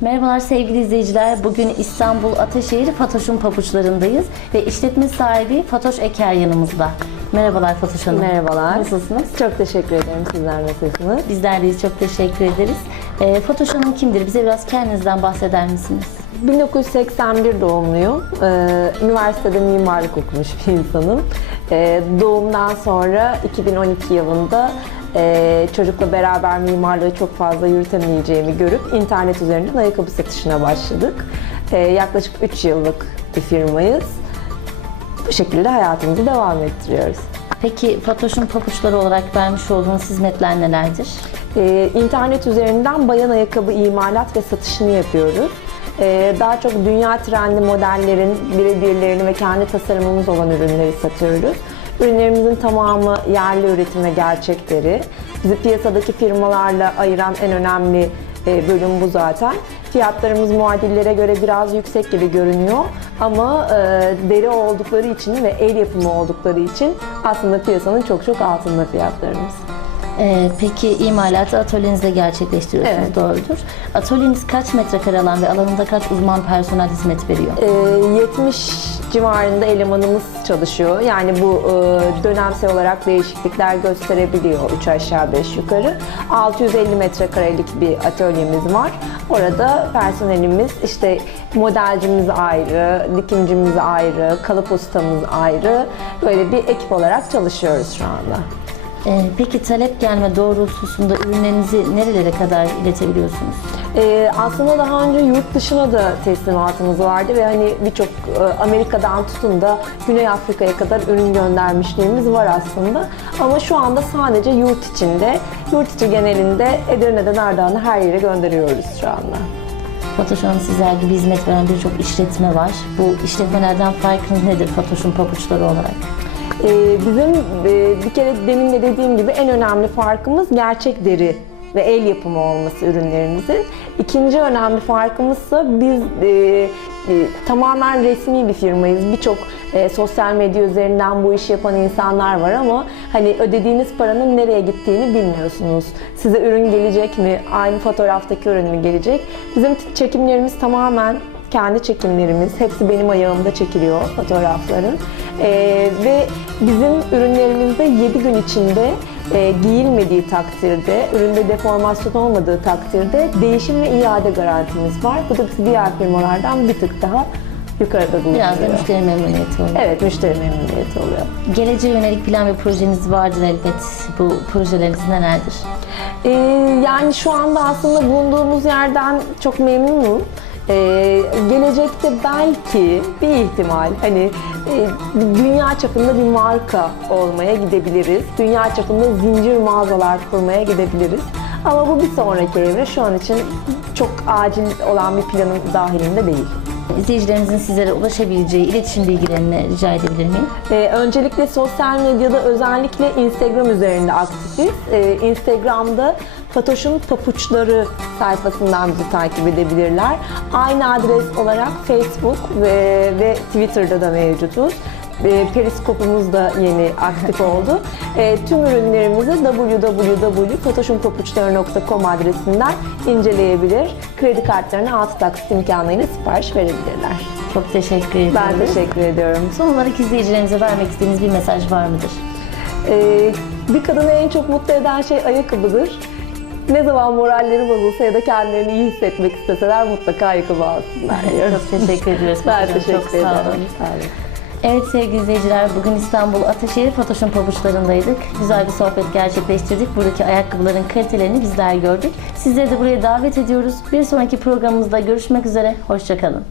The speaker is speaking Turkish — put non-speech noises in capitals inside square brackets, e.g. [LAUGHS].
Merhabalar sevgili izleyiciler. Bugün İstanbul Ataşehir Fatoş'un pabuçlarındayız ve işletme sahibi Fatoş Eker yanımızda. Merhabalar Fatoş Hanım. Merhabalar. Nasılsınız? Çok teşekkür ederim. Sizler nasılsınız? Bizler deyiz. Çok teşekkür ederiz. Ee, Fatoş Hanım kimdir? Bize biraz kendinizden bahseder misiniz? 1981 doğumluyum. Ee, üniversitede mimarlık okumuş bir insanım. Ee, doğumdan sonra 2012 yılında e, çocukla beraber mimarlığı çok fazla yürütemeyeceğimi görüp internet üzerinden ayakkabı satışına başladık. Ee, yaklaşık 3 yıllık bir firmayız. Bu şekilde hayatımızı devam ettiriyoruz. Peki Fatoş'un pabuçları olarak vermiş olduğunuz hizmetler nelerdir? Ee, internet üzerinden bayan ayakkabı imalat ve satışını yapıyoruz. Ee, daha çok dünya trendi modellerin birebirlerini ve kendi tasarımımız olan ürünleri satıyoruz. Ürünlerimizin tamamı yerli üretim ve gerçekleri. Bizi piyasadaki firmalarla ayıran en önemli bölüm bu zaten. Fiyatlarımız muadillere göre biraz yüksek gibi görünüyor ama e, deri oldukları için ve el yapımı oldukları için aslında piyasanın çok çok altında fiyatlarımız. Ee, peki imalatı atölyenizde gerçekleştiriyorsunuz Evet. doğrudur. Atölyeniz kaç metrekare alan ve alanında kaç uzman personel hizmet veriyor? Ee, 70 civarında elemanımız çalışıyor. Yani bu e, dönemsel olarak değişiklikler gösterebiliyor 3 aşağı 5 yukarı. 650 metrekarelik bir atölyemiz var. Orada personelimiz işte modelcimiz ayrı, dikimcimiz ayrı, kalıp ustamız ayrı. Böyle bir ekip olarak çalışıyoruz şu anda. Ee, peki talep gelme doğrultusunda ürünlerinizi nerelere kadar iletebiliyorsunuz? Ee, aslında daha önce yurt dışına da teslimatımız vardı ve hani birçok e, Amerika'dan tutun da Güney Afrika'ya kadar ürün göndermişliğimiz var aslında. Ama şu anda sadece yurt içinde, yurt içi genelinde Edirne'den Ardahan'a her yere gönderiyoruz şu anda. Fatoş Hanım sizler gibi hizmet veren birçok işletme var. Bu işletmelerden farkınız nedir Fatoş'un pabuçları olarak? Ee, bizim e, bir kere demin de dediğim gibi en önemli farkımız gerçek deri ve el yapımı olması ürünlerimizin. İkinci önemli farkımızsa biz e, e, tamamen resmi bir firmayız. Birçok e, sosyal medya üzerinden bu işi yapan insanlar var ama hani ödediğiniz paranın nereye gittiğini bilmiyorsunuz. Size ürün gelecek mi? Aynı fotoğraftaki ürün mü gelecek? Bizim çekimlerimiz tamamen kendi çekimlerimiz. Hepsi benim ayağımda çekiliyor fotoğrafların. Ee, ve bizim ürünlerimizde 7 gün içinde e, giyilmediği takdirde, üründe deformasyon olmadığı takdirde değişim ve iade garantimiz var. Bu da biz diğer firmalardan bir tık daha yukarıda bulunuyor. Biraz da müşteri memnuniyeti oluyor. Evet, müşteri memnuniyeti oluyor. Geleceğe yönelik plan ve projeniz vardır elbet. Bu projeleriniz nelerdir? Ee, yani şu anda aslında bulunduğumuz yerden çok memnunum. Ee, gelecekte belki bir ihtimal hani e, dünya çapında bir marka olmaya gidebiliriz. Dünya çapında zincir mağazalar kurmaya gidebiliriz. Ama bu bir sonraki evre. Şu an için çok acil olan bir planın dahilinde değil. İzleyicilerimizin sizlere ulaşabileceği iletişim bilgilerini rica edebilir miyim? Ee, öncelikle sosyal medyada özellikle Instagram üzerinde aktifiz. Ee, Instagram'da Fatoş'un Papuçları sayfasından bizi takip edebilirler. Aynı adres olarak Facebook ve, ve Twitter'da da mevcutuz. Ee, Periskopumuz da yeni aktif [LAUGHS] oldu. Ee, tüm ürünlerimizi www.fotoşunpapuçları.com adresinden inceleyebilir. Kredi kartlarına 6 taksit imkanıyla sipariş verebilirler. Çok teşekkür ederim. Ben teşekkür ediyorum. Son olarak izleyicilerimize vermek istediğiniz bir mesaj var mıdır? Ee, bir kadını en çok mutlu eden şey ayakkabıdır. Ne zaman moralleri bozulsa ya da kendilerini iyi hissetmek isteseler mutlaka ayakkabı alsınlar diyorum. Çok teşekkür ediyoruz. ben teşekkür Çok ederim. sağ olun. Sağ olun. Evet sevgili izleyiciler, bugün İstanbul Ataşehir Fatoş'un pabuçlarındaydık. Güzel bir sohbet gerçekleştirdik. Buradaki ayakkabıların kalitelerini bizler gördük. Sizleri de buraya davet ediyoruz. Bir sonraki programımızda görüşmek üzere. Hoşçakalın.